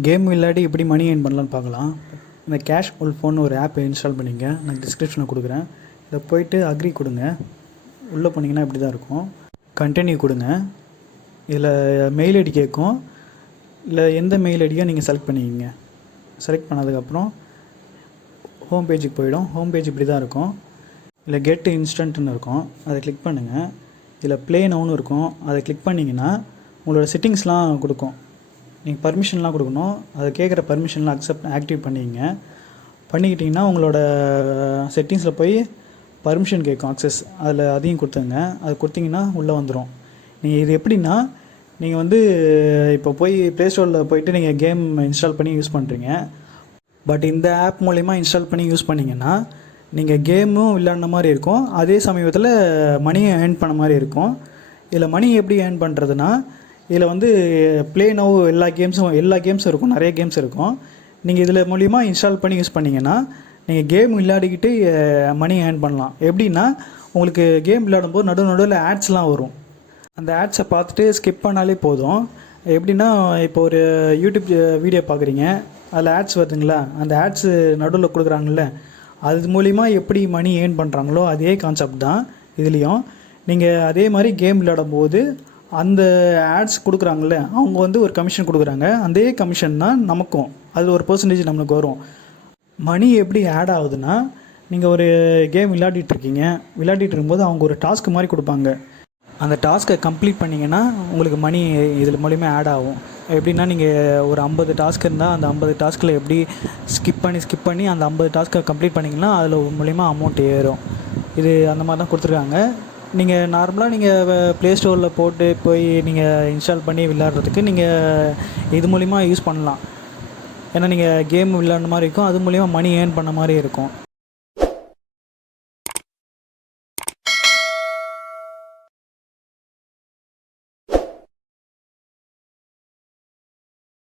Game விளையாடி எப்படி money earn பண்ணலான்னு பார்க்கலாம். இந்த கேஷ் ஃபுல் ஃபோன் ஒரு ஆப் இன்ஸ்டால் பண்ணிங்க. நான் டிஸ்கிரிப்ஷனில் கொடுக்குறேன். இதை போய்ட்டு அக்ரி கொடுங்க. உள்ளே போனீங்கன்னா இப்படி தான் இருக்கும். கண்டினியூ கொடுங்க. இதில் மெயில் ஐடி கேட்கும். இல்லை எந்த மெயில் ஐடியோ நீங்கள் செலக்ட் பண்ணிக்கிங்க. செலக்ட் பண்ணதுக்கப்புறம் ஹோம் பேஜுக்கு போயிடும். ஹோம் பேஜ் இப்படி தான் இருக்கும். இல்லை கெட் இன்ஸ்டன்ட்னு இருக்கும். அதை கிளிக் பண்ணுங்கள். இதில் ப்ளே நவுன்னு இருக்கும். அதை கிளிக் பண்ணிங்கன்னா உங்களோட செட்டிங்ஸ்லாம் கொடுக்கும். நீங்கள் பர்மிஷன்லாம் கொடுக்கணும். அதை கேட்குற பர்மிஷன்லாம் ஆக்டிவ் பண்ணிக்கிட்டிங்கன்னா உங்களோட செட்டிங்ஸில் போய் பர்மிஷன் கேட்கும் அக்சஸ். அதையும் கொடுத்துங்க. அது கொடுத்தீங்கன்னா உள்ளே வந்துடும். நீங்கள் இது எப்படின்னா, நீங்கள் இப்போ போய் ப்ளே ஸ்டோரில் போய்ட்டு நீங்கள் கேம் இன்ஸ்டால் பண்ணி யூஸ் பண்ணுறீங்க. பட் இந்த ஆப் மூலிமா இன்ஸ்டால் பண்ணி யூஸ் பண்ணிங்கன்னா நீங்கள் கேமும் விளையாடின மாதிரி இருக்கும். அதே சமயத்தில் மணியை ஏர்ன் பண்ண மாதிரி இருக்கும். இதில் மணி எப்படி ஏர்ன் பண்ணுறதுனா, இதில் ப்ளே நவ் எல்லா கேம்ஸும் இருக்கும். நிறைய கேம்ஸ் இருக்கும். நீங்கள் இதில் மூலிமா இன்ஸ்டால் பண்ணி யூஸ் பண்ணிங்கன்னா நீங்கள் கேம் விளையாடிக்கிட்டு மணி ஏர்ன் பண்ணலாம். எப்படின்னா, உங்களுக்கு கேம் விளையாடும்போது நடுவில் ஆட்ஸ்லாம் வரும். அந்த ஆட்ஸை பார்த்துட்டு ஸ்கிப் பண்ணாலே போதும். எப்படின்னா, இப்போ ஒரு யூடியூப் வீடியோ பார்க்குறீங்க, அதில் ஆட்ஸ் வருதுங்களா, அந்த ஆட்ஸு நடுவில் கொடுக்குறாங்கல்ல, அது மூலிமா எப்படி மணி ஏர்ன் பண்ணுறாங்களோ அதே கான்செப்ட் தான் இதுலேயும். நீங்கள் அதே மாதிரி கேம் விளையாடும்போது அந்த ஆட்ஸ் கொடுக்குறாங்கல்ல, அவங்க ஒரு கமிஷன் கொடுக்குறாங்க. அதே கமிஷன் தான் நமக்கும். அது ஒரு பர்சன்டேஜ் நம்மளுக்கு வரும். மணி எப்படி ஆட் ஆகுதுன்னா, நீங்கள் ஒரு கேம் விளையாடிட்டு இருக்கும்போது அவங்க ஒரு டாஸ்க் மாதிரி கொடுப்பாங்க. அந்த டாஸ்க்கை கம்ப்ளீட் பண்ணிங்கன்னா உங்களுக்கு மணி இதில் மூலிமா ஆட் ஆகும். எப்படின்னா, நீங்கள் ஒரு 50 டாஸ்க் இருந்தால் அந்த 50 டாஸ்கில் எப்படி ஸ்கிப் பண்ணி அந்த 50 டாஸ்க்கை கம்ப்ளீட் பண்ணிங்கன்னா அதில் மூலிமா அமௌண்ட் ஏறும். இது அந்த மாதிரி தான் கொடுத்துருக்காங்க. நீங்கள் நார்மலாக ப்ளே ஸ்டோரில் போட்டு போய் நீங்கள் இன்ஸ்டால் பண்ணி விளையாடுறதுக்கு நீங்கள் இது மூலிமா யூஸ் பண்ணலாம். ஏன்னா நீங்கள் கேம் விளையாடுற மாதிரி இருக்கும். அது மூலிமா மணி ஏர்ன் பண்ண மாதிரி இருக்கும்.